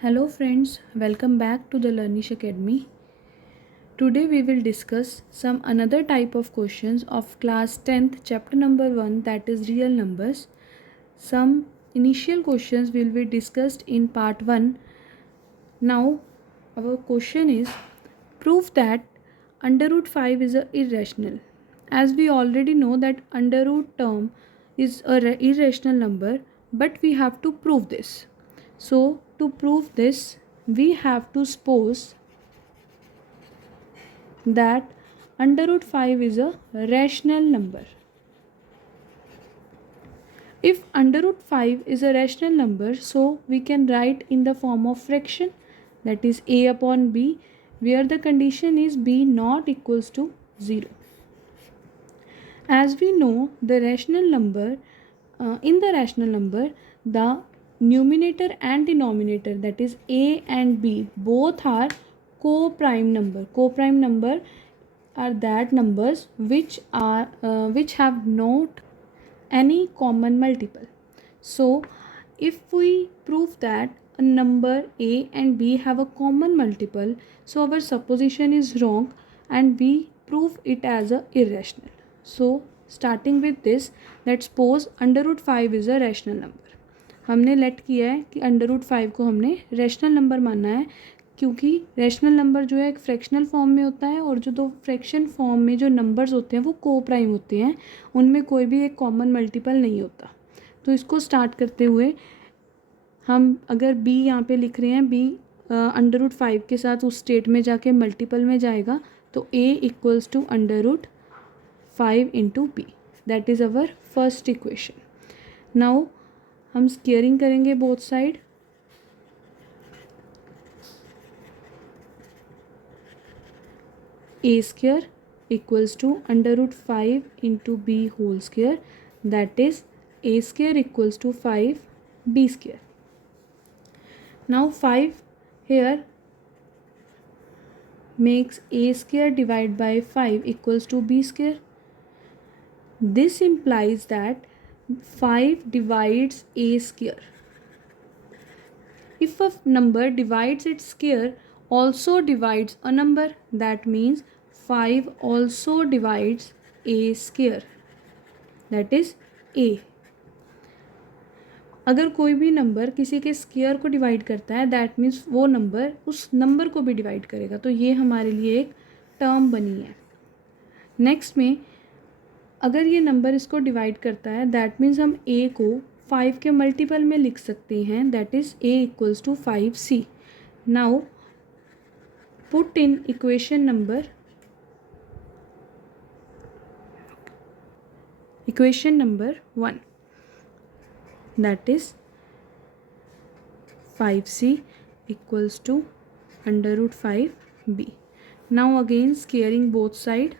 Hello friends, welcome back to the Learnish Academy. Today we will discuss some another type of questions of class 10th chapter number 1, that is real numbers. Some initial questions will be discussed in part 1. Now our question is, prove that under root 5 is a irrational. As we already know that under root term is a irrational number, but we have to prove this. So to prove this, we have to suppose that under root 5 is a rational number. If under root 5 is a rational number, so we can write in the form of fraction, that is a upon b, where the condition is b not equals to 0. As we know, the rational number, in the rational number, the numerator and denominator, that is a and b, both are co-prime number. Co-prime number are that numbers which have not any common multiple. So if we prove that a number a and b have a common multiple, so our supposition is wrong and we prove it as a irrational. So starting with this, let's suppose under root 5 is a rational number. हमने लेट किया है कि under root 5 को हमने rational number मानना है, क्योंकि rational number जो है एक फ्रैक्शनल फॉर्म में होता है और जो दो फ्रैक्शन फॉर्म में जो नंबर्स होते हैं वो को प्राइम होते हैं, उनमें कोई भी एक कॉमन मल्टीपल नहीं होता. तो इसको स्टार्ट करते हुए हम अगर b यहाँ पे लिख रहे हैं, b अंडर रूट 5 के साथ उस स्टेट में जाके मल्टीपल में जाएगा, तो a equals to under root 5 into B. That is our first equation. Now हम स्क्वेयरिंग करेंगे both side. a square equals to under root 5 into b whole square, that is a square equals to 5b square. Now 5 here makes a square divided by 5 equals to b square. This implies that 5 divides a square. If a number divides its square also divides a number, that means 5 also divides a square, that is a. अगर कोई भी नंबर किसी के स्क्वायर को डिवाइड करता है, that means वो नंबर उस नंबर को भी डिवाइड करेगा. तो ये हमारे लिए एक टर्म बनी है. नेक्स्ट में अगर ये नंबर इसको डिवाइड करता है, दैट मीन्स हम a को 5 के मल्टीपल में लिख सकते हैं, that is a equals to 5c. Now put in equation number 1, that is 5c equals to under root 5b. Now again squaring both side.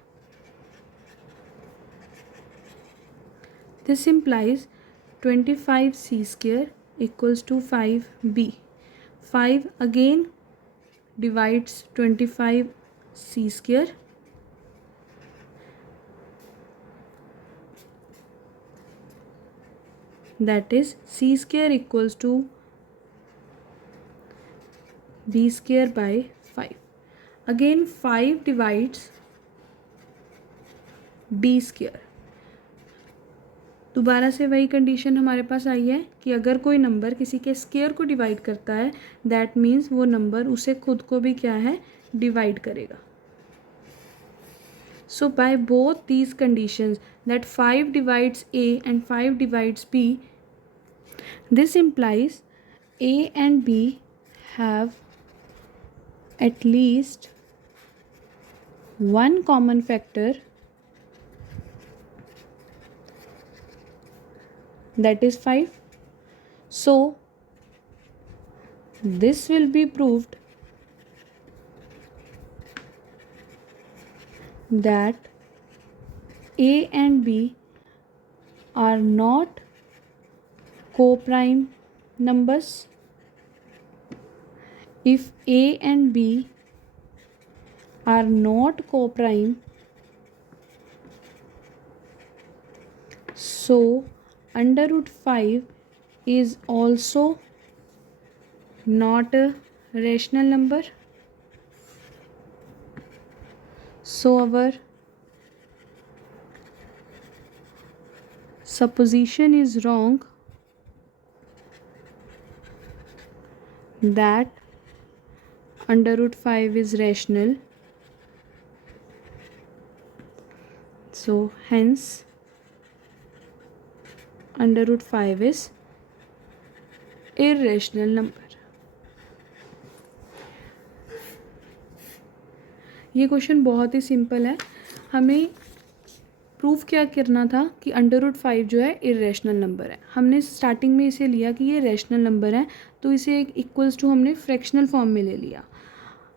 This implies 25c square equals to 5b. 5 again divides 25c square. That is c square equals to b square by 5. Again 5 divides b square. दोबारा से वही कंडीशन हमारे पास आई है कि अगर कोई नंबर किसी के स्क्वायर को डिवाइड करता है, दैट मीन्स वो नंबर उसे खुद को भी क्या है, डिवाइड करेगा. So by both these conditions, that 5 divides a and 5 divides b, this implies a and b have at least one common factor, that is 5. So this will be proved that a and b are not co-prime numbers. If a and b are not co-prime, so under root 5 is also not a rational number. So our supposition is wrong that under root 5 is rational. So hence under root 5 is irrational number. ये क्वेश्चन बहुत ही सिंपल है. हमें प्रूफ क्या करना था कि under root 5 जो है इरेशनल नंबर है. हमने स्टार्टिंग में इसे लिया कि ये रैशनल नंबर है, तो इसे एक इक्वल्स टू हमने फ्रैक्शनल फॉर्म में ले लिया.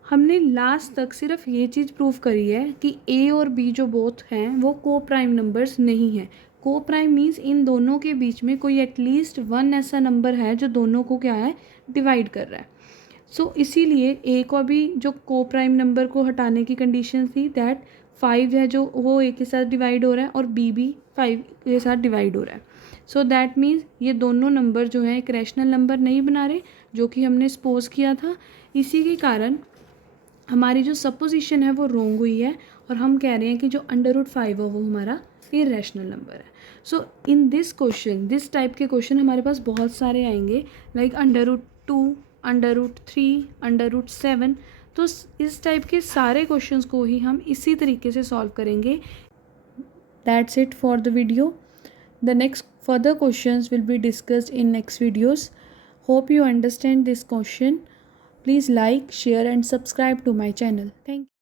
हमने लास्ट तक सिर्फ ये चीज़ प्रूफ करी है कि ए और बी जो बोथ हैं वो को प्राइम नंबर्स नहीं हैं. को प्राइम मीन्स इन दोनों के बीच में कोई एटलीस्ट वन ऐसा नंबर है जो दोनों को क्या है, डिवाइड कर रहा है. सो इसीलिए ए को भी जो को प्राइम नंबर को हटाने की कंडीशन थी दैट 5 है जो वो ए के साथ डिवाइड हो रहा है और बी भी 5 के साथ डिवाइड हो रहा है. सो दैट मीन्स ये दोनों नंबर जो हैं एक रैशनल नंबर नहीं बना रहे, जो कि हमने सपोज किया था. इसी के कारण हमारी जो सपोजिशन है वो रोंग हुई है और हम कह रहे हैं कि जो अंडर रूट 5 है वो हमारा इरेशनल नंबर है. So in this question, this type के क्वेश्चन हमारे पास बहुत सारे आएंगे, like under root 2, under root 3, under root 7. तो इस टाइप के सारे क्वेश्चंस को ही हम इसी तरीके से सॉल्व करेंगे. That's it for the video. The next further questions will be discussed in next videos. Hope you understand this question. Please like, share and subscribe to my channel. Thank you.